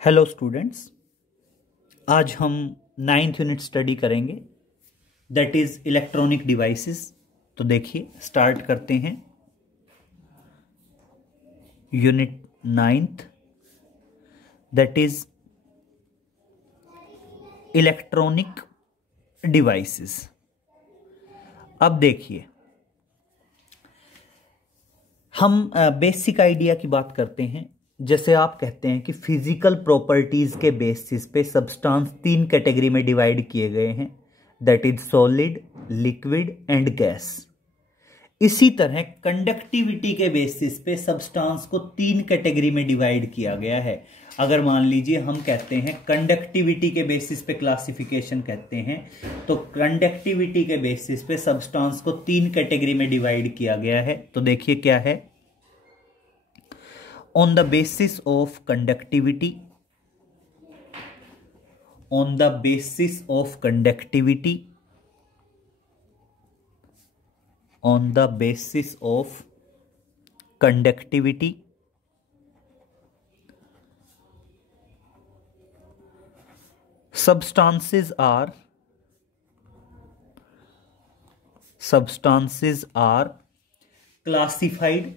Hello students, आज हम 9th unit study करेंगे दैट इज इलेक्ट्रॉनिक डिवाइसेस। तो देखिए स्टार्ट करते हैं। Unit 9th that is electronic devices. अब देखिए हम बेसिक आइडिया की बात करते हैं। जैसे आप कहते हैं कि फिजिकल प्रॉपर्टीज के बेसिस पे सब्सटेंस 3 कैटेगरी में डिवाइड किए गए हैं, that is solid, liquid and gas. इसी तरह कंडक्टिविटी के बेसिस पे सब्सटेंस को 3 कैटेगरी में डिवाइड किया गया है। अगर मान लीजिए हम कहते हैं कंडक्टिविटी के बेसिस पे क्लासिफिकेशन कहते हैं, तो कंडक्टिविटी के बेसिस पे सब्सटेंस को 3 कैटेगरी में डिवाइड किया गया है। तो देखिए क्या है, on the basis of conductivity, on the basis of conductivity, on the basis of conductivity, substances are classified.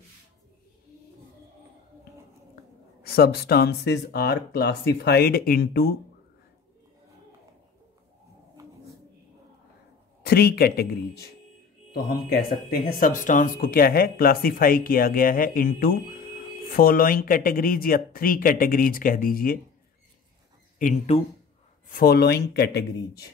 Substances are classified into 3 categories। तो हम कह सकते हैं सब्सटेंस को क्या है, क्लासिफाई किया गया है इनटू फॉलोइंग कैटेगरीज या 3 कैटेगरीज कह दीजिए, इनटू फॉलोइंग कैटेगरीज।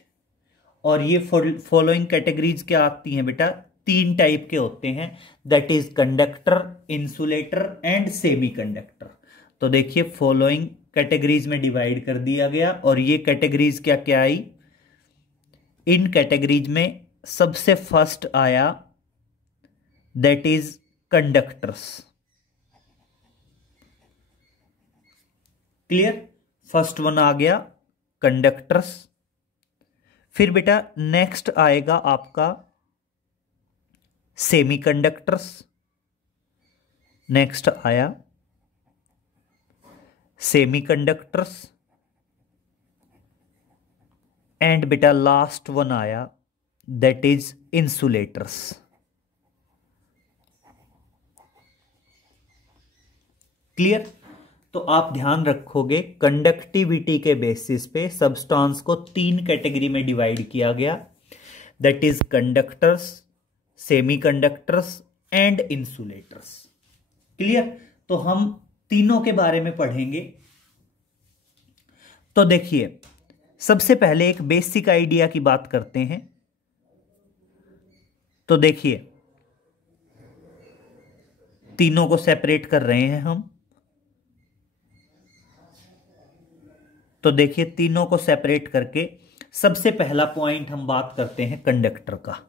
और ये फॉलोइंग कैटेगरीज क्या आती हैं बेटा, 3 टाइप के होते हैं, that is conductor, insulator and semi conductor. तो देखिए फॉलोइंग कैटेगरीज में डिवाइड कर दिया गया। और ये कैटेगरीज क्या क्या आई, इन कैटेगरीज में सबसे फर्स्ट आया that is conductors. Clear, first one आ गया कंडक्टर्स। फिर बेटा नेक्स्ट आएगा आपका सेमी कंडक्टर्स, नेक्स्ट आया सेमी कंडक्टर्स एंड बेटा लास्ट वन आया दैट इज इंसुलेटर्स। क्लियर, तो आप ध्यान रखोगे कंडक्टिविटी के बेसिस पे सब्सटेंस को 3 कैटेगरी में डिवाइड किया गया, that is conductors, semi conductors and insulators. Clear, तो हम तीनों के बारे में पढ़ेंगे। तो देखिए सबसे पहले एक बेसिक आइडिया की बात करते हैं। तो देखिए तीनों को सेपरेट कर रहे हैं हम। तो देखिए तीनों को सेपरेट करके सबसे पहला पॉइंट हम बात करते हैं कंडक्टर का।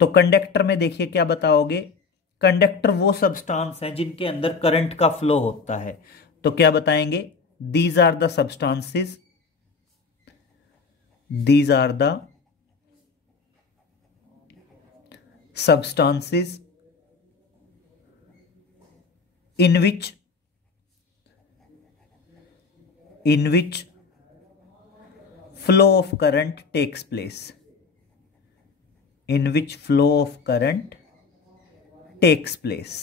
तो कंडक्टर में देखिए क्या बताओगे, कंडक्टर वो सब्सटेंस है जिनके अंदर करंट का फ्लो होता है। तो क्या बताएंगे, these are the substances, these are the substances in which flow of current takes place, in which flow of current takes place।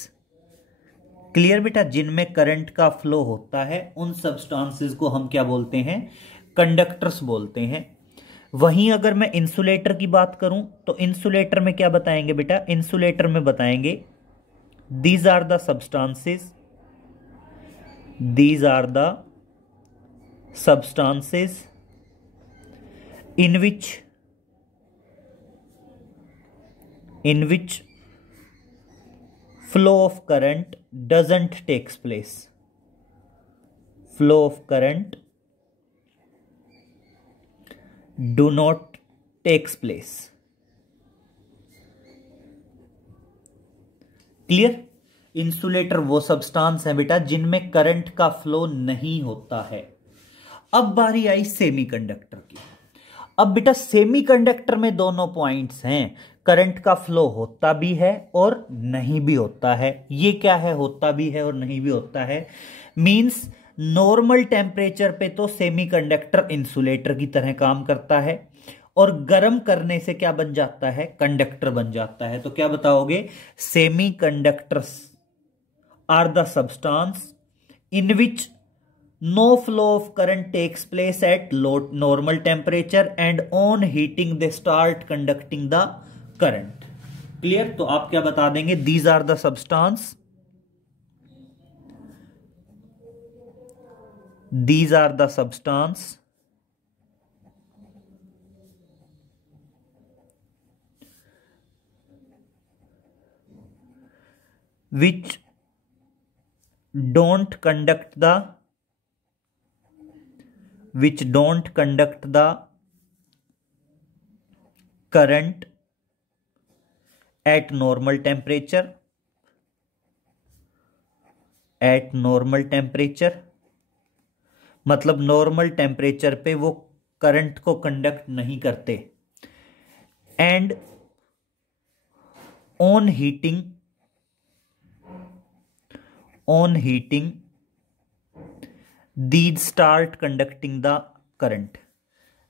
Clear बेटा, जिनमें करंट का फ्लो होता है उन सब्सटेंसेस को हम क्या बोलते हैं, कंडक्टर्स बोलते हैं। वहीं अगर मैं इंसुलेटर की बात करूं तो इंसुलेटर में क्या बताएंगे बेटा, इंसुलेटर में बताएंगे these are the substances, these are the substances in which flow of current doesn't takes place, flow of current do not takes place। Clear, insulator वो सब्सटेंस है बेटा जिनमें करंट का फ्लो नहीं होता है। अब बारी आई सेमीकंडक्टर की। अब बेटा सेमीकंडक्टर में दोनों पॉइंट्स हैं, करंट का फ्लो होता भी है और नहीं भी होता है। ये क्या है, होता भी है और नहीं भी होता है, मींस नॉर्मल टेम्परेचर पे तो सेमीकंडक्टर इंसुलेटर की तरह काम करता है, और गर्म करने से क्या बन जाता है, कंडक्टर बन जाता है। तो क्या बताओगे, semiconductors are the substance in which no flow of current takes place at low normal temperature and on heating they start conducting the current। Clear? तो आप क्या बता देंगे, these are the substance, these are the substance which don't conduct the current at normal temperature, मतलब normal temperature पे वो current को conduct नहीं करते, and on heating these start conducting the current,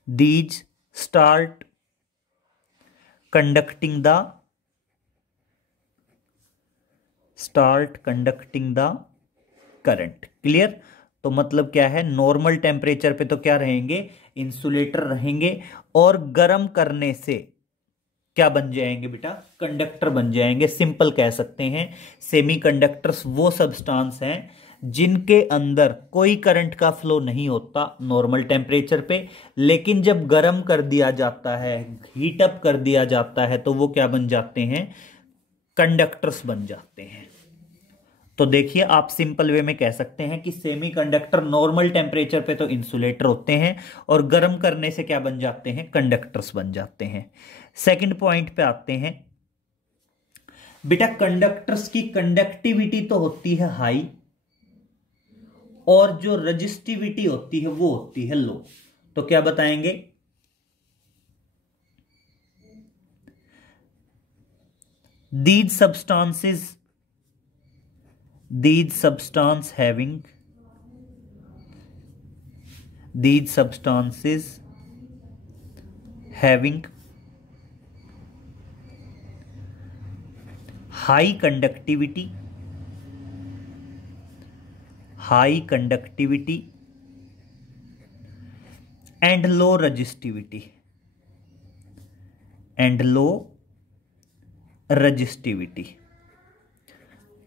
these start conducting the current. Clear? तो मतलब क्या है, नॉर्मल टेम्परेचर पे तो क्या रहेंगे, इंसुलेटर रहेंगे, और गर्म करने से क्या बन जाएंगे बेटा, कंडक्टर बन जाएंगे। सिंपल कह सकते हैं, सेमीकंडक्टर्स वो सब्सटेंस हैं जिनके अंदर कोई करंट का फ्लो नहीं होता नॉर्मल टेम्परेचर पे, लेकिन जब गर्म कर दिया जाता है, हीट अप कर दिया जाता है, तो वो क्या बन जाते हैं, कंडक्टर्स बन जाते हैं। तो देखिए, आप सिंपल वे में कह सकते हैं कि सेमीकंडक्टर नॉर्मल टेम्परेचर पे तो इंसुलेटर होते हैं, और गर्म करने से क्या बन जाते हैं, कंडक्टर्स बन जाते हैं। सेकंड पॉइंट पे आते हैं बेटा, कंडक्टर्स की कंडक्टिविटी तो होती है हाई, और जो रजिस्टिविटी होती है वो होती है लो। तो क्या बताएंगे, these substances having high conductivity and low resistivity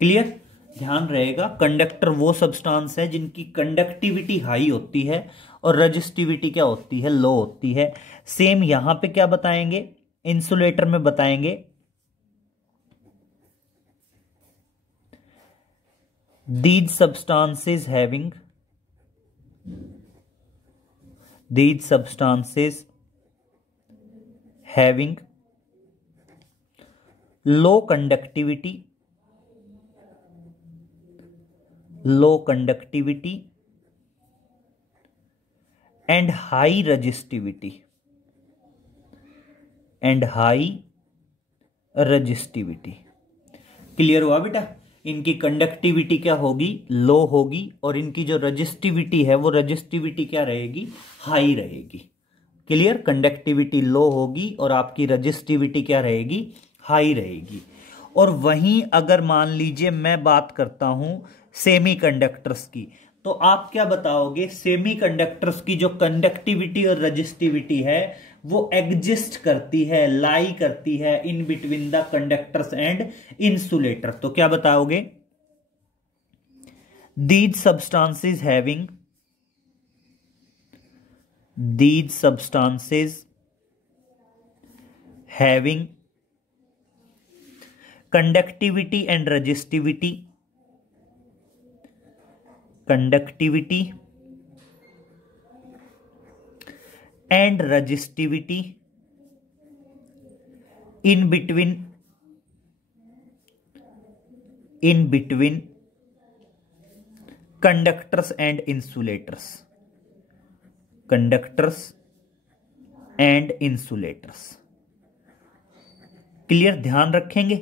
clear? ध्यान रहेगा, कंडक्टर वो सब्सटेंस है जिनकी कंडक्टिविटी हाई होती है और रजिस्टिविटी क्या होती है, लो होती है। सेम यहां पे क्या बताएंगे, इंसुलेटर में बताएंगे these substances having low conductivity and high resistivity clear हुआ बेटा? इनकी कंडक्टिविटी क्या होगी, लो होगी, और इनकी जो रजिस्टिविटी है वो रजिस्टिविटी क्या रहेगी, हाई रहेगी। क्लियर? कंडक्टिविटी लो होगी और आपकी रजिस्टिविटी क्या रहेगी, हाई रहेगी। और वहीं अगर मान लीजिए मैं बात करता हूं सेमीकंडक्टर्स की, तो आप क्या बताओगे, सेमीकंडक्टर्स की जो कंडक्टिविटी और रजिस्टिविटी है वो एग्जिस्ट करती है, लाई करती है in between the conductors and insulator. तो क्या बताओगे, these substances having conductivity and resistivity in between conductors and insulators clear? ध्यान रखेंगे,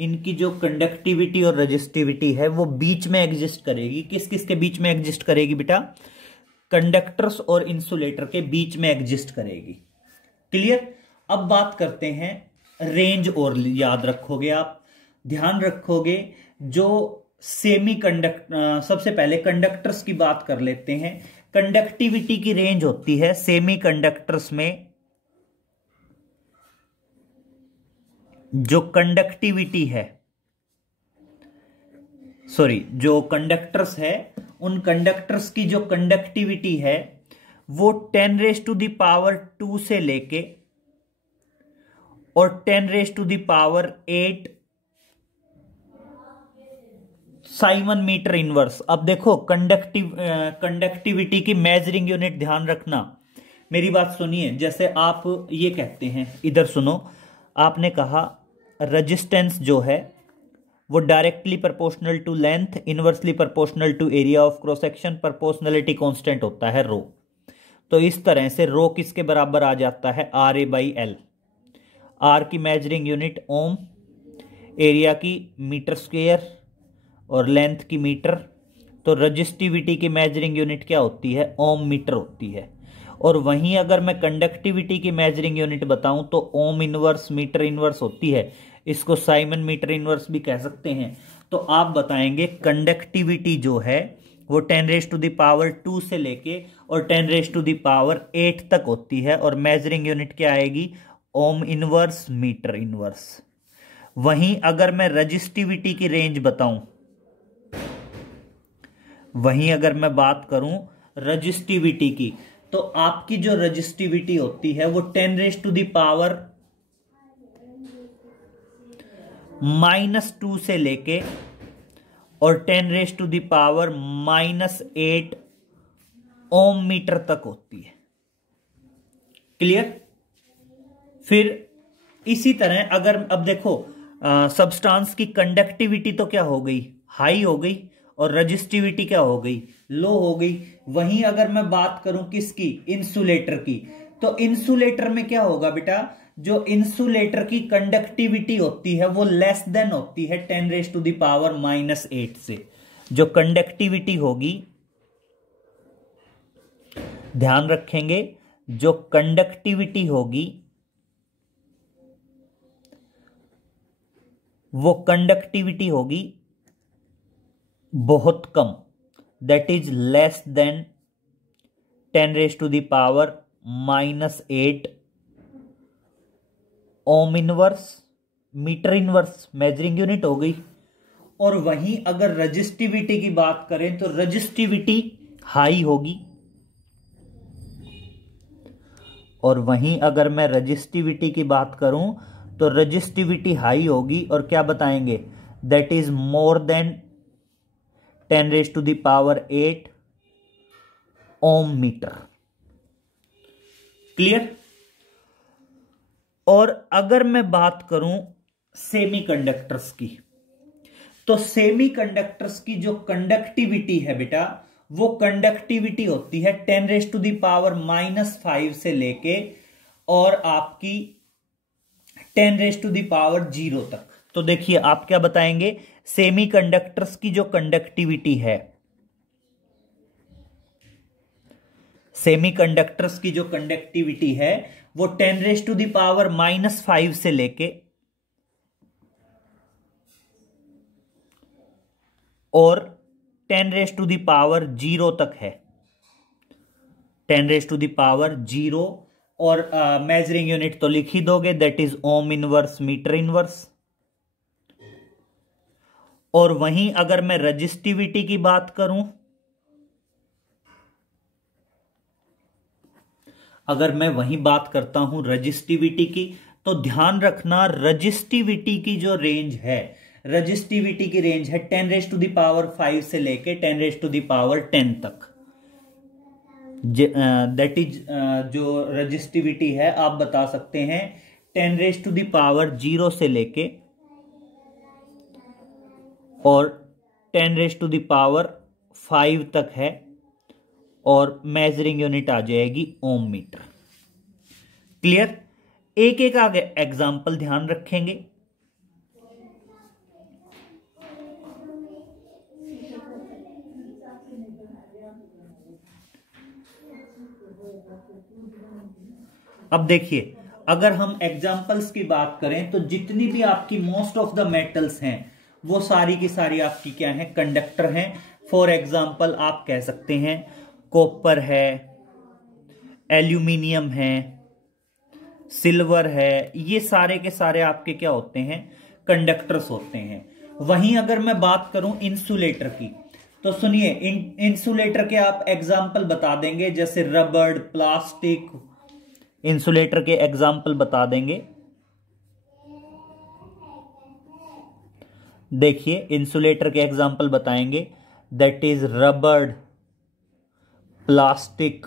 इनकी जो कंडक्टिविटी और रजिस्टिविटी है वो बीच में एग्जिस्ट करेगी। किस किस के बीच में एग्जिस्ट करेगी बेटा? कंडक्टर्स और इंसुलेटर के बीच में एग्जिस्ट करेगी। क्लियर? अब बात करते हैं रेंज, और याद रखोगे आप, ध्यान रखोगे जो सेमी कंडक्टर, सबसे पहले कंडक्टर्स की बात कर लेते हैं। कंडक्टिविटी की रेंज होती है सेमी कंडक्टर्स में, जो कंडक्टिविटी है, सॉरी, जो कंडक्टर्स है, उन कंडक्टर्स की जो कंडक्टिविटी है वो 10⁻² से लेके और 10⁸ साइमन मीटर इनवर्स। अब देखो कंडक्टिविटी की मेजरिंग यूनिट ध्यान रखना, मेरी बात सुनिए। जैसे आप ये कहते हैं, इधर सुनो, आपने कहा रेजिस्टेंस जो है वो directly proportional to length, inversely proportional to area of cross section, proportionality constant होता है रो। तो इस तरह से रो किसके बराबर आ जाता है? RA/L। आर की मेजरिंग यूनिट ओम, एरिया की मीटर स्क्वायर और लेंथ की मीटर। तो रजिस्टिविटी की मेजरिंग यूनिट क्या होती है? ओम मीटर होती है। और वहीं अगर मैं कंडक्टिविटी की मेजरिंग यूनिट बताऊं तो ओम इनवर्स मीटर इनवर्स होती है। इसको साइमन मीटर इनवर्स भी कह सकते हैं। तो आप बताएंगे कंडक्टिविटी जो है वो 10⁻² से लेके और 10⁻8 तक होती है, और मेजरिंग यूनिट क्या आएगी? Ohm inverse metre inverse. वहीं अगर मैं रजिस्टिविटी की रेंज बताऊं, वहीं अगर मैं बात करूं रजिस्टिविटी की, तो आपकी जो रजिस्टिविटी होती है वो 10⁻⁻² से लेके और 10⁻⁻8 ओम मीटर तक होती है। क्लियर? फिर इसी तरह अगर अब देखो सब्सटेंस की कंडक्टिविटी तो क्या हो गई? हाई हो गई, और रजिस्टिविटी क्या हो गई? लो हो गई। वहीं अगर मैं बात करूं किसकी? इंसुलेटर की, तो इंसुलेटर में क्या होगा बेटा? जो इंसुलेटर की कंडक्टिविटी होती है वो लेस देन होती है 10⁻⁻8 से। जो कंडक्टिविटी होगी, ध्यान रखेंगे, जो कंडक्टिविटी होगी वो कंडक्टिविटी होगी बहुत कम, that is less than 10⁻⁻8 ohm inverse metre inverse, measuring unit हो गई। और वहीं अगर रजिस्टिविटी की बात करें तो रजिस्टिविटी हाई होगी, और वहीं अगर मैं रजिस्टिविटी की बात करूं तो रजिस्टिविटी हाई होगी, और क्या बताएंगे? That is more than 10⁸8 ohm metre. Clear? और अगर मैं बात करूं सेमीकंडक्टर्स की, तो सेमीकंडक्टर्स की जो कंडक्टिविटी है बेटा, वो कंडक्टिविटी होती है 10⁻⁻5 से लेके और आपकी 10⁻0 तक। तो देखिए आप क्या बताएंगे? सेमीकंडक्टर्स की जो कंडक्टिविटी है, सेमीकंडक्टर्स की जो कंडक्टिविटी है वो 10⁻⁻5 से लेके और 10⁻0 तक है। 10⁻0, और मेजरिंग यूनिट तो लिख ही दोगे, that is ohm inverse metre inverse. और वहीं अगर मैं रजिस्टिविटी की बात करूं, अगर मैं वहीं बात करता हूं रजिस्टिविटी की, तो ध्यान रखना रजिस्टिविटी की जो रेंज है, रजिस्टिविटी की रेंज है 10⁻5 से लेके 10⁻10 तक। दैट इज जो रजिस्टिविटी है आप बता सकते हैं 10⁻0 से लेके और 10⁻5 तक है, और मेजरिंग यूनिट आ जाएगी ओम मीटर। क्लियर? एक एक आगे एग्जाम्पल ध्यान रखेंगे। अब देखिए, अगर हम एग्जाम्पल्स की बात करें तो जितनी भी आपकी मोस्ट ऑफ द मेटल्स हैं वो सारी की सारी आपकी क्या है, कंडक्टर हैं। फॉर एग्जाम्पल आप कह सकते हैं कॉपर है, एल्यूमिनियम है, सिल्वर है, ये सारे के सारे आपके क्या होते हैं, कंडक्टर्स होते हैं। वहीं अगर मैं बात करूं इंसुलेटर की, तो सुनिए, इंसुलेटर के आप एग्जाम्पल बता देंगे, जैसे रबड़, प्लास्टिक, इंसुलेटर के एग्जाम्पल बता देंगे। देखिए, इंसुलेटर के एग्जाम्पल बताएंगे, दैट इज रबड़, plastic,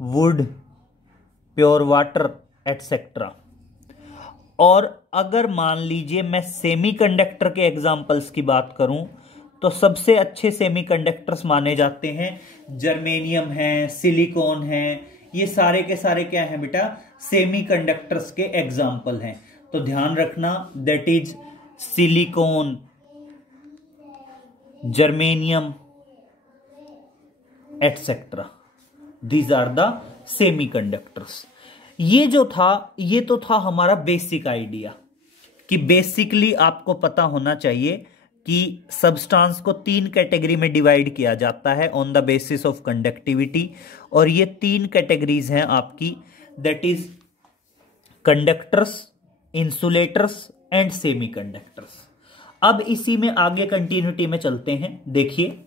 would, pure water, etcetera. और अगर मान लीजिए मैं सेमीकंडक्टर के एग्जाम्पल्स की बात करूं, तो सबसे अच्छे सेमीकंडक्टर्स माने जाते हैं जर्मेनियम है, सिलिकॉन है, ये सारे के सारे क्या हैं बेटा, सेमीकंडक्टर्स के एग्जाम्पल हैं। तो ध्यान रखना, that is silicon, germanium, etcetera, these are the semiconductors. ये जो था, ये तो था हमारा बेसिक आइडिया कि बेसिकली आपको पता होना चाहिए कि सब्सटेंस को 3 कैटेगरी में डिवाइड किया जाता है on the basis of conductivity. और ये 3 कैटेगरीज हैं आपकी, that is conductors, insulators and semiconductors. अब इसी में आगे कंटिन्यूटी में चलते हैं। देखिए,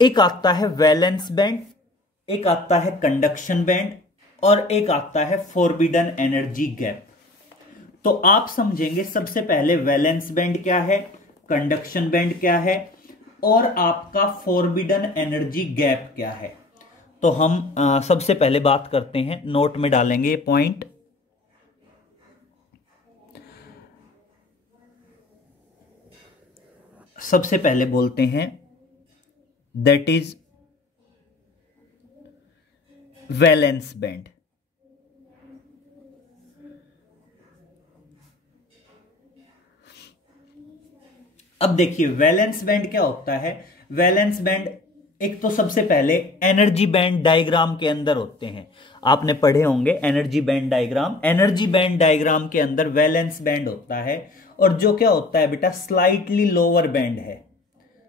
एक आता है वैलेंस बैंड, एक आता है कंडक्शन बैंड, और एक आता है फॉरबिडन एनर्जी गैप। तो आप समझेंगे सबसे पहले वैलेंस बैंड क्या है, कंडक्शन बैंड क्या है, और आपका फॉरबिडन एनर्जी गैप क्या है। तो हम सबसे पहले बात करते हैं, नोट में डालेंगे ये पॉइंट। सबसे पहले बोलते हैं दैट इज वैलेंस बैंड। अब देखिए, वैलेंस बैंड क्या होता है। वैलेंस बैंड एक तो सबसे पहले एनर्जी बैंड डायग्राम के अंदर होते हैं, आपने पढ़े होंगे energy band diagram. Energy band diagram के अंदर वैलेंस बैंड होता है, और जो क्या होता है बेटा, स्लाइटली लोअर बैंड है,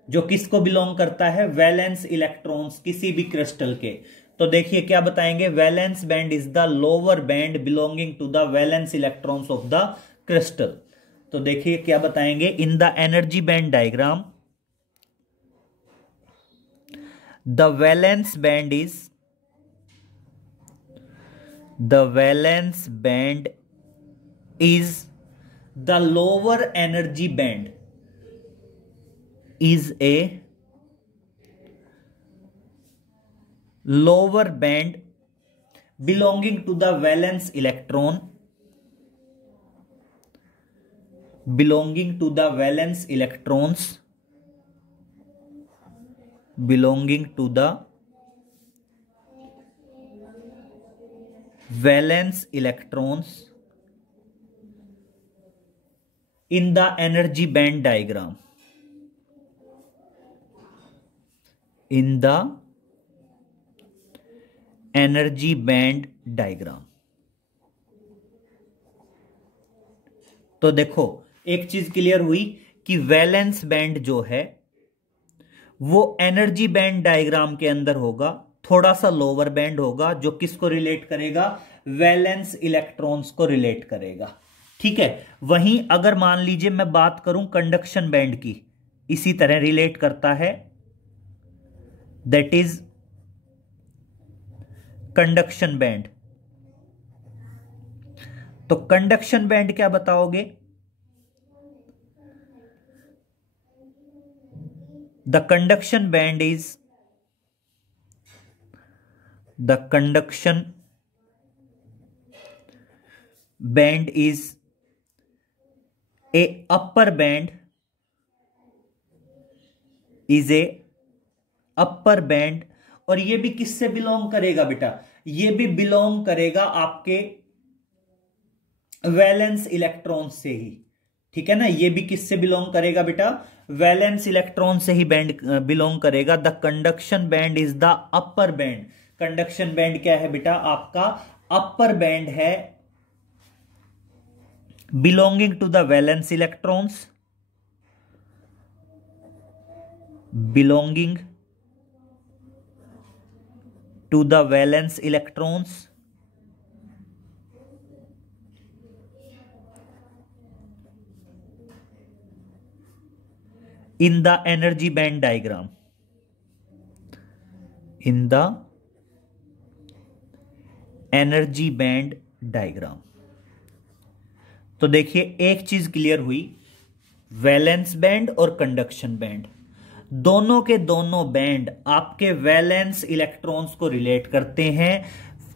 जो किसको बिलोंग करता है, वैलेंस इलेक्ट्रॉन्स किसी भी क्रिस्टल के। तो देखिए क्या बताएंगे, valence band is the lower band belonging to the valence electrons of the crystal. तो देखिए क्या बताएंगे, in the energy band diagram the valence band is the lower energy band is a lower band belonging to the valence electron, belonging to the valence electrons, belonging to the valence electrons in the energy band diagram, in the energy band diagram. तो देखो एक चीज clear हुई कि valence band जो है वो energy band diagram के अंदर होगा, थोड़ा सा लोअर बैंड होगा, जो किसको रिलेट करेगा, वैलेंस इलेक्ट्रॉन्स को रिलेट करेगा। ठीक है। वहीं अगर मान लीजिए मैं बात करूं कंडक्शन बैंड की, इसी तरह रिलेट करता है, दैट इज कंडक्शन बैंड। तो कंडक्शन बैंड क्या बताओगे, the conduction band is a upper band, और ये भी किससे बिलोंग करेगा बेटा, ये भी बिलोंग करेगा आपके वैलेंस इलेक्ट्रॉन से ही। ठीक है ना। ये भी किससे बिलोंग करेगा बेटा, वैलेंस इलेक्ट्रॉन से ही बैंड बिलोंग करेगा। The conduction band is the upper band. Conduction band क्या है बेटा, आपका अपर बैंड है, belonging to the valence electrons, belonging to the valence electrons in the energy band diagram, in the energy band diagram. तो देखिए एक चीज clear हुई, वैलेंस बैंड और कंडक्शन बैंड दोनों के दोनों बैंड आपके वैलेंस इलेक्ट्रॉन्स को रिलेट करते हैं।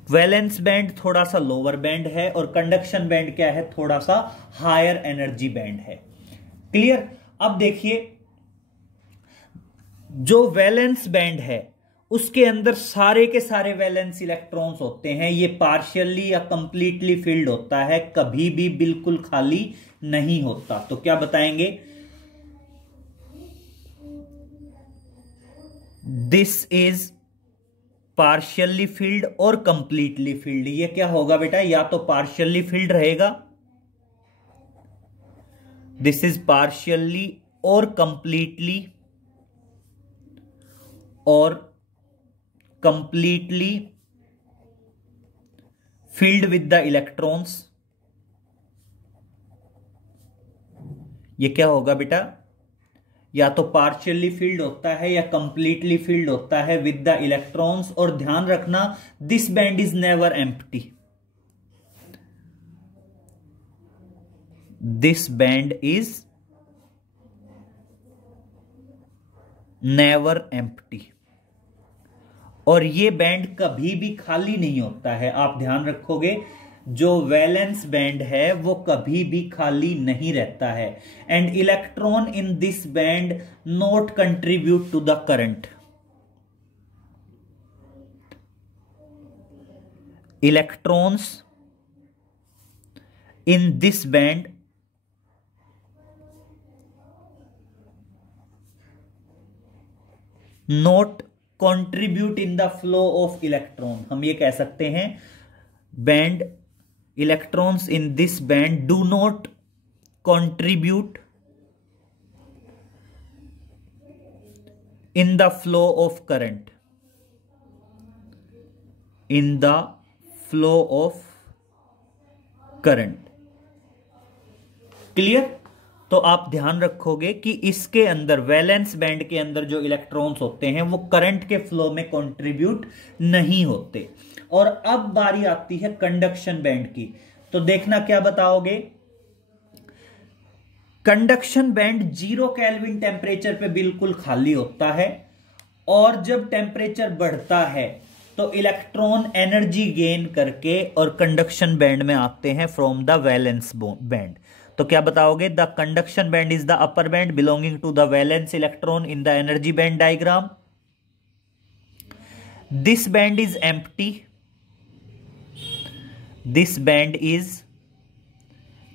वैलेंस बैंड थोड़ा सा लोअर बैंड है और कंडक्शन बैंड क्या है, थोड़ा सा हायर एनर्जी बैंड है। क्लियर। अब देखिए जो वैलेंस बैंड है उसके अंदर सारे के सारे वैलेंस इलेक्ट्रॉन्स होते हैं, ये पार्शियली या कंप्लीटली फिल्ड होता है, कभी भी बिल्कुल खाली नहीं होता। तो क्या बताएंगे, दिस इज पार्शियली फिल्ड और कंप्लीटली फिल्ड। ये क्या होगा बेटा, या तो पार्शियली फिल्ड रहेगा, दिस इज पार्शियली और कंप्लीटली, और completely filled with the electrons। ये क्या होगा बेटा, या तो पार्शियली फिल्ड होता है या कंप्लीटली फिल्ड होता है विद द इलेक्ट्रॉन्स। और ध्यान रखना this band is never empty, this band is never empty, और ये बैंड कभी भी खाली नहीं होता है। आप ध्यान रखोगे जो वैलेंस बैंड है वो कभी भी खाली नहीं रहता है। And electron in this band not contribute to the current, electrons in this band not contribute in the flow of electron. हम ये कह सकते हैं band electrons in this band do not contribute in the flow of current, in the flow of current. Clear. तो आप ध्यान रखोगे कि इसके अंदर वैलेंस बैंड के अंदर जो इलेक्ट्रॉन्स होते हैं वो करंट के फ्लो में कंट्रीब्यूट नहीं होते। और अब बारी आती है कंडक्शन बैंड की। तो देखना क्या बताओगे, कंडक्शन बैंड 0 केल्विन टेम्परेचर पे बिल्कुल खाली होता है, और जब टेम्परेचर बढ़ता है तो इलेक्ट्रॉन एनर्जी गेन करके और कंडक्शन बैंड में आते हैं फ्रॉम द वैलेंस बैंड। तो क्या बताओगे, the conduction band is the upper band belonging to the valence electron in the energy band diagram. This band is empty, this band is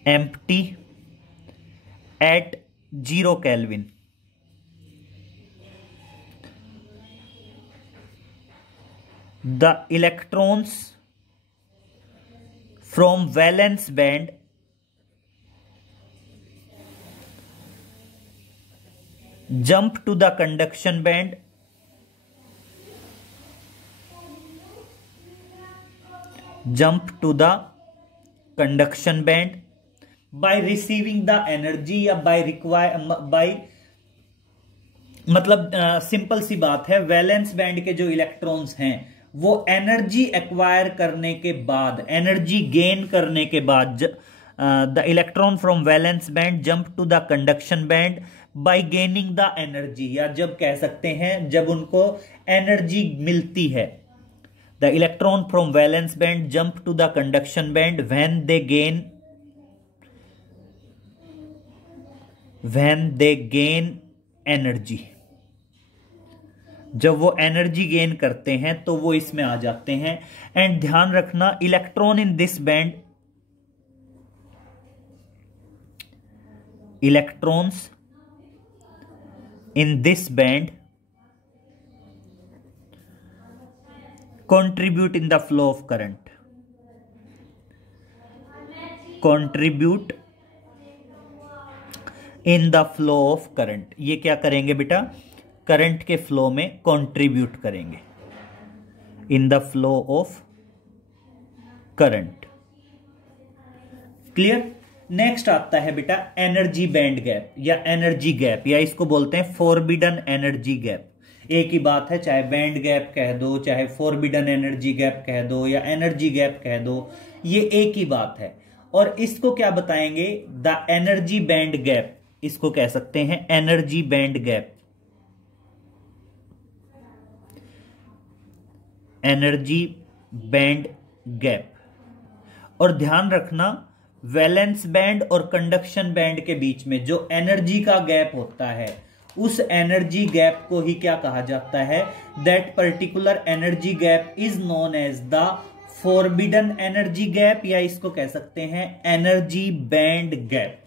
empty at 0 kelvin. The electrons from valence band jump to the conduction band, jump to the conduction band by receiving the energy या by मतलब simple सी बात है, valence band के जो electrons हैं वो energy acquire करने के बाद, एनर्जी गेन करने के बाद, the electron from valence band jump to the conduction band by gaining the energy, या जब कह सकते हैं जब उनको एनर्जी मिलती है। The electron from valence band jump to the conduction band when they gain energy. जब वो एनर्जी गेन करते हैं तो वो इसमें आ जाते हैं। एंड ध्यान रखना electron in this band electrons in this band contribute in the flow of current, contribute in the flow of current। ये क्या करेंगे बेटा, करंट के फ्लो में कंट्रीब्यूट करेंगे, इन the flow of current. Clear. Next आता है बेटा एनर्जी बैंड गैप या एनर्जी गैप, या इसको बोलते हैं फॉरबिडन एनर्जी गैप। एक ही बात है, चाहे बैंड गैप कह दो, चाहे फॉरबिडन एनर्जी गैप कह दो, या एनर्जी गैप कह दो, ये एक ही बात है। और इसको क्या बताएंगे, द एनर्जी बैंड गैप, इसको कह सकते हैं energy band gap, energy band gap. और ध्यान रखना, वैलेंस बैंड और कंडक्शन बैंड के बीच में जो एनर्जी का गैप होता है, उस एनर्जी गैप को ही क्या कहा जाता है, that particular energy gap is known as the forbidden energy gap, या इसको कह सकते हैं एनर्जी बैंड गैप।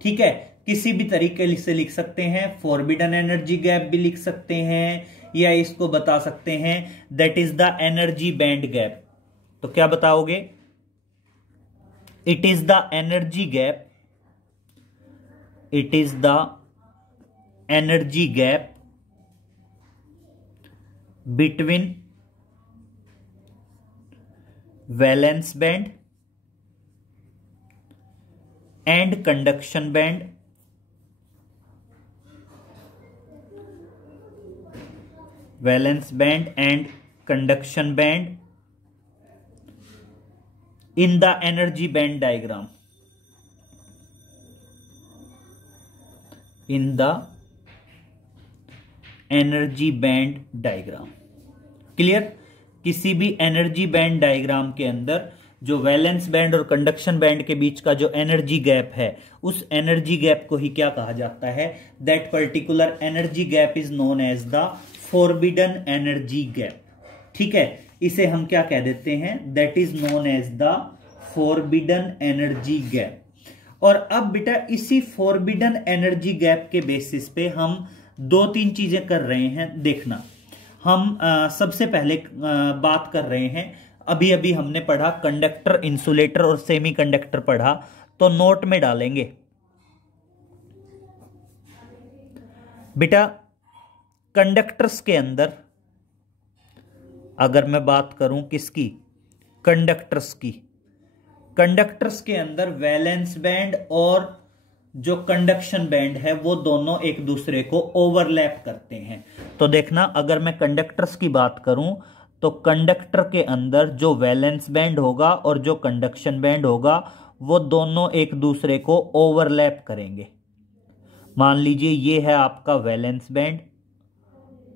ठीक है, किसी भी तरीके से लिख सकते हैं, फॉरबिडन एनर्जी गैप भी लिख सकते हैं, या इसको बता सकते हैं that is the energy band gap. तो क्या बताओगे, it is the energy gap, it is the energy gap between valence band and conduction band, valence band and conduction band in the energy band diagram, in the energy band diagram. Clear. किसी भी energy band diagram के अंदर जो valence band और conduction band के बीच का जो energy gap है, उस एनर्जी गैप को ही क्या कहा जाता है, that particular energy gap is known as the forbidden energy gap. ठीक है, इसे हम क्या कह देते हैं, that is known as the forbidden energy gap. और अब बेटा इसी फॉरबिडन एनर्जी गैप के बेसिस पे हम दो तीन चीजें कर रहे हैं। देखना, हम सबसे पहले बात कर रहे हैं, अभी अभी हमने पढ़ा कंडक्टर, इंसुलेटर और सेमी कंडक्टर पढ़ा, तो नोट में डालेंगे बेटा। कंडक्टर्स के अंदर अगर मैं बात करूं किसकी, कंडक्टर्स की, कंडक्टर्स के अंदर वैलेंस बैंड और जो कंडक्शन बैंड है वो दोनों एक दूसरे को ओवरलैप करते हैं। तो देखना, अगर मैं कंडक्टर्स की बात करूं तो कंडक्टर के अंदर जो वैलेंस बैंड होगा और जो कंडक्शन बैंड होगा वो दोनों एक दूसरे को ओवरलैप करेंगे। मान लीजिए ये है आपका वैलेंस बैंड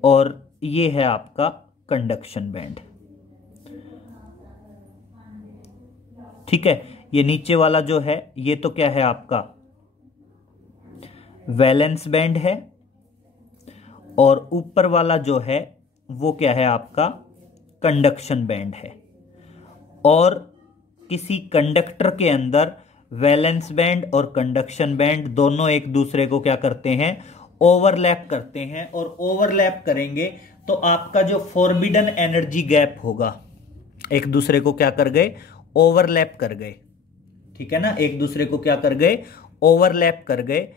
और ये है आपका कंडक्शन बैंड। ठीक है, ये नीचे वाला जो है ये तो क्या है आपका वैलेंस बैंड है, और ऊपर वाला जो है वो क्या है आपका कंडक्शन बैंड है। और किसी कंडक्टर के अंदर वैलेंस बैंड और कंडक्शन बैंड दोनों एक दूसरे को क्या करते हैं, ओवरलैप करते हैं। और ओवरलैप करेंगे तो आपका जो फॉरबिडन एनर्जी गैप होगा, एक दूसरे को क्या कर गए, ओवरलैप कर गए। ठीक है ना, एक दूसरे को क्या कर गए, ओवरलैप कर गए।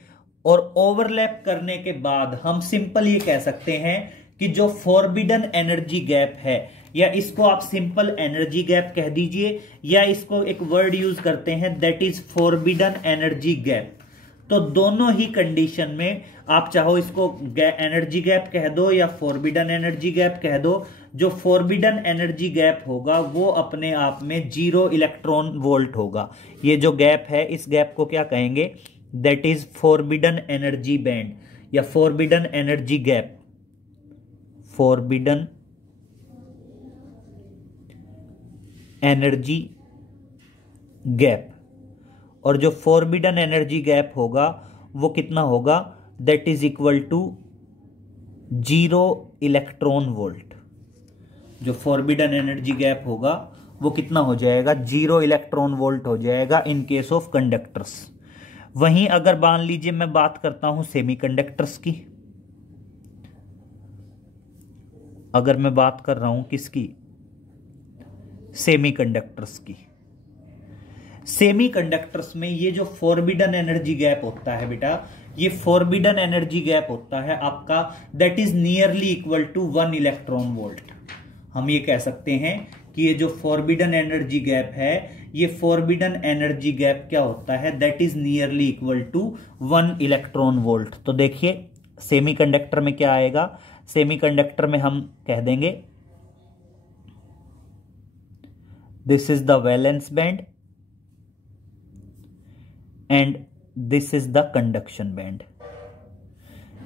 और ओवरलैप करने के बाद हम सिंपल ये कह सकते हैं कि जो फॉरबिडन एनर्जी गैप है, या इसको आप सिंपल एनर्जी गैप कह दीजिए, या इसको एक वर्ड यूज करते हैं that is forbidden energy gap. तो दोनों ही कंडीशन में आप चाहो इसको एनर्जी गैप कह दो या फॉरबिडन एनर्जी गैप कह दो, जो फॉरबिडन एनर्जी गैप होगा वो अपने आप में 0 इलेक्ट्रॉन वोल्ट होगा। ये जो गैप है इस गैप को क्या कहेंगे, that is forbidden energy band या forbidden energy gap, forbidden energy gap. और जो फॉरबिडन एनर्जी गैप होगा वो कितना होगा, that is equal to 0 electron volt. जो फॉरबिडन एनर्जी गैप होगा वो कितना हो जाएगा, 0 इलेक्ट्रॉन वोल्ट हो जाएगा इन केस ऑफ कंडक्टर्स। वहीं अगर मान लीजिए मैं बात करता हूं सेमीकंडक्टर्स की, अगर मैं बात कर रहा हूं किसकी, सेमीकंडक्टर्स की। सेमीकंडक्टर्स में ये जो फॉरबिडन एनर्जी गैप होता है बेटा, ये फॉरबिडन एनर्जी गैप होता है आपका, that is nearly equal to 1 electron volt. हम ये कह सकते हैं कि ये जो फॉरबिडन एनर्जी गैप है, ये फॉरबिडन एनर्जी गैप क्या होता है, that is nearly equal to 1 electron volt. तो देखिए सेमीकंडक्टर में क्या आएगा, सेमीकंडक्टर में हम कह देंगे this is the valence band and this is the conduction band.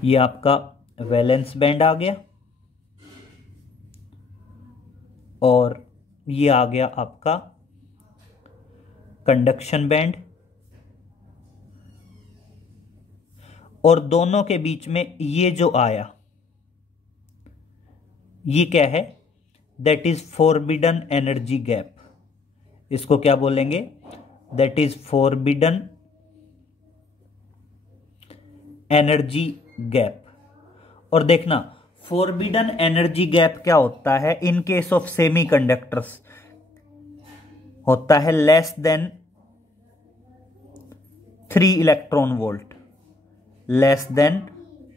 ये आपका वैलेंस बैंड आ गया और ये आ गया आपका कंडक्शन बैंड, और दोनों के बीच में ये जो आया ये क्या है, that is forbidden energy gap. इसको क्या बोलेंगे, that is forbidden energy gap. और देखना फॉरबिडन एनर्जी गैप क्या होता है इन केस ऑफ सेमीकंडक्टर्स, होता है less than 3 electron volt, less than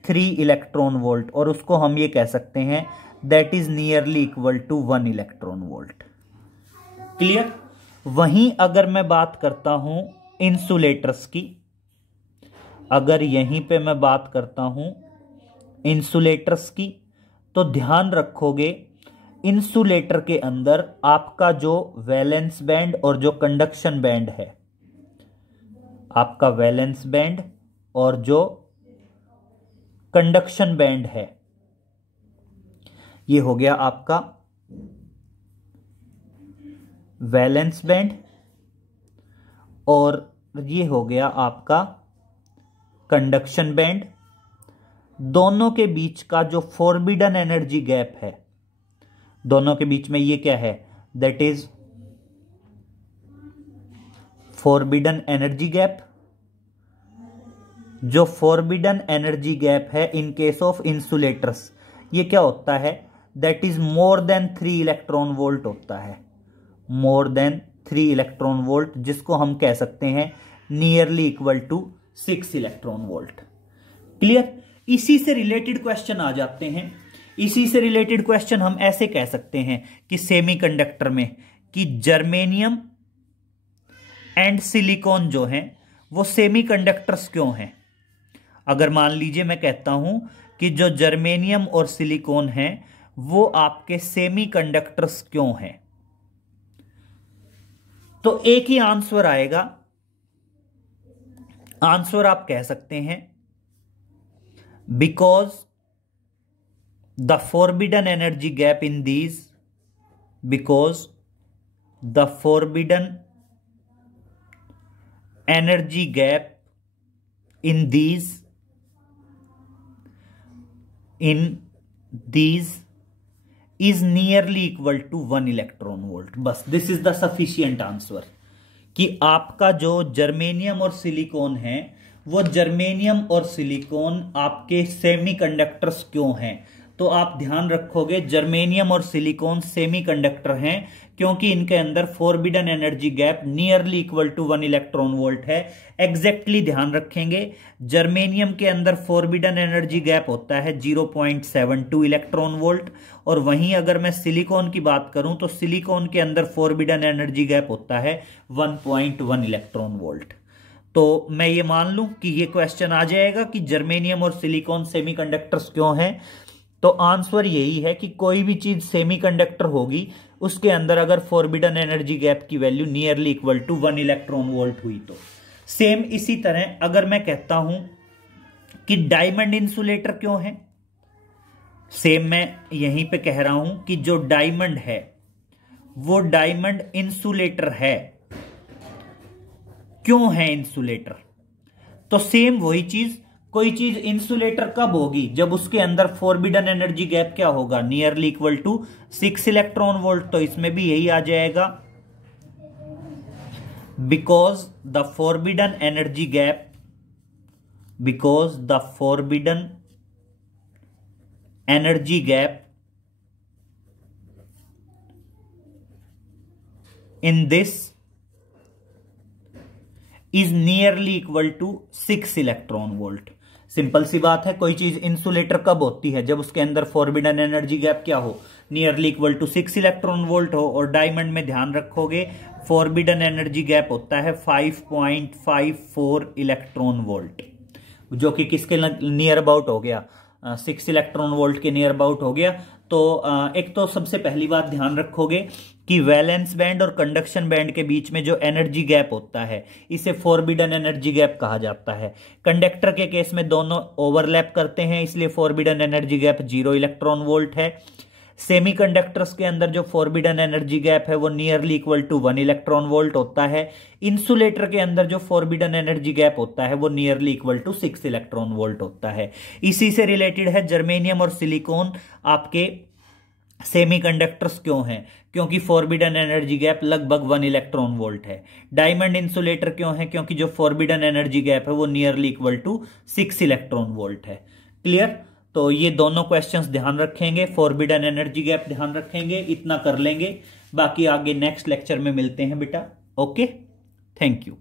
3 electron volt, और उसको हम ये कह सकते हैं that is nearly equal to 1 electron volt. Clear. वहीं अगर मैं बात करता हूं इंसुलेटर्स की, अगर यहीं पे मैं बात करता हूं इंसुलेटर्स की, तो ध्यान रखोगे इंसुलेटर के अंदर आपका जो वैलेंस बैंड और जो कंडक्शन बैंड है, आपका वैलेंस बैंड और जो कंडक्शन बैंड है, ये हो गया आपका वैलेंस बैंड और ये हो गया आपका कंडक्शन बैंड। दोनों के बीच का जो फॉरबिडन एनर्जी गैप है, दोनों के बीच में ये क्या है, that is forbidden energy gap. जो फॉरबिडन एनर्जी गैप है इन केस ऑफ इंसुलेटर्स, ये क्या होता है, that is more then 3 electron volt होता है, मोर देन 3 इलेक्ट्रॉन वोल्ट, जिसको हम कह सकते हैं nearly equal to 6 electron volt. Clear. इसी से रिलेटेड क्वेश्चन आ जाते हैं, इसी से रिलेटेड क्वेश्चन हम ऐसे कह सकते हैं कि सेमीकंडक्टर में कि जर्मेनियम एंड सिलिकॉन जो हैं वो सेमीकंडक्टर्स क्यों हैं। अगर मान लीजिए मैं कहता हूं कि जो जर्मेनियम और सिलिकॉन हैं वो आपके सेमीकंडक्टर्स क्यों हैं, तो एक ही आंसर आएगा। आंसर आप कह सकते हैं because the forbidden energy gap in these, because the forbidden energy gap in these is nearly equal to 1 electron volt. बस this is the sufficient answer कि आपका जो जर्मेनियम और सिलिकॉन है, वो जर्मेनियम और सिलिकॉन आपके सेमीकंडक्टर्स क्यों हैं। तो आप ध्यान रखोगे जर्मेनियम और सिलिकॉन सेमीकंडक्टर हैं क्योंकि इनके अंदर forbidden energy gap nearly equal to 1 electron volt है। एग्जैक्टली ध्यान रखेंगे, जर्मेनियम के अंदर फॉरबिडन एनर्जी गैप होता है 0.72 इलेक्ट्रॉन वोल्ट, और वहीं अगर मैं सिलिकॉन की बात करूं तो सिलिकॉन के अंदर फॉरबिडन एनर्जी गैप होता है 1.1 इलेक्ट्रॉन वोल्ट। तो मैं ये मान लूं कि ये क्वेश्चन आ जाएगा कि जर्मेनियम और सिलिकॉन सेमीकंडक्टर्स क्यों हैं, तो आंसर यही है कि कोई भी चीज सेमीकंडक्टर होगी उसके अंदर अगर फॉरबिडन एनर्जी गैप की value nearly equal to 1 electron volt हुई तो। सेम इसी तरह अगर मैं कहता हूं कि डायमंड इंसुलेटर क्यों है, सेम मैं यहीं पे कह रहा हूं कि जो डायमंड है वो डायमंड इंसुलेटर है। क्यों है इंसुलेटर, तो सेम वही चीज, कोई चीज इंसुलेटर कब होगी, जब उसके अंदर फॉरबिडन एनर्जी गैप क्या होगा, nearly equal to 6 electron volt. तो इसमें भी यही आ जाएगा, because the forbidden energy gap because the forbidden energy gap in this is nearly equal to 6 electron volt. Simple सी बात है, कोई चीज इंसुलेटर कब होती है? जब उसके अंदर फॉरबिडन एनर्जी गैप क्या हो? Nearly equal to 6 electron volt हो। और डायमंड में ध्यान रखोगे फॉरबिडन एनर्जी गैप होता है 5.54 इलेक्ट्रॉन वोल्ट, जो कि किसके नियर अबाउट हो गया? 6 इलेक्ट्रॉन वोल्ट के नियर अबाउट हो गया। तो एक तो सबसे पहली बात ध्यान रखोगे कि वैलेंस बैंड और कंडक्शन बैंड के बीच में जो एनर्जी गैप होता है इसे फॉरबिडन एनर्जी गैप कहा जाता है। कंडक्टर के केस में दोनों ओवरलैप करते हैं, इसलिए forbidden energy gap 0 electron volt है। सेमीकंडक्टर्स के अंदर जो फॉरबिडन एनर्जी गैप है वो nearly equal to 1 electron volt होता है। इंसुलेटर के अंदर जो फॉरबिडन एनर्जी गैप होता है वो nearly equal to 6 electron volt होता है। इसी से रिलेटेड है जर्मेनियम और सिलिकॉन आपके सेमीकंडक्टर्स क्यों हैं? क्योंकि फॉरबिडन एनर्जी गैप लगभग 1 इलेक्ट्रॉन वोल्ट है। डायमंड इंसुलेटर क्यों है? क्योंकि जो फॉरबिडन एनर्जी गैप है वो nearly equal to 6 electron volt है। क्लियर? तो ये दोनों क्वेश्चंस ध्यान रखेंगे, फॉरबिडन एनर्जी गैप ध्यान रखेंगे, इतना कर लेंगे। बाकी आगे नेक्स्ट लेक्चर में मिलते हैं बेटा। Okay, thank you.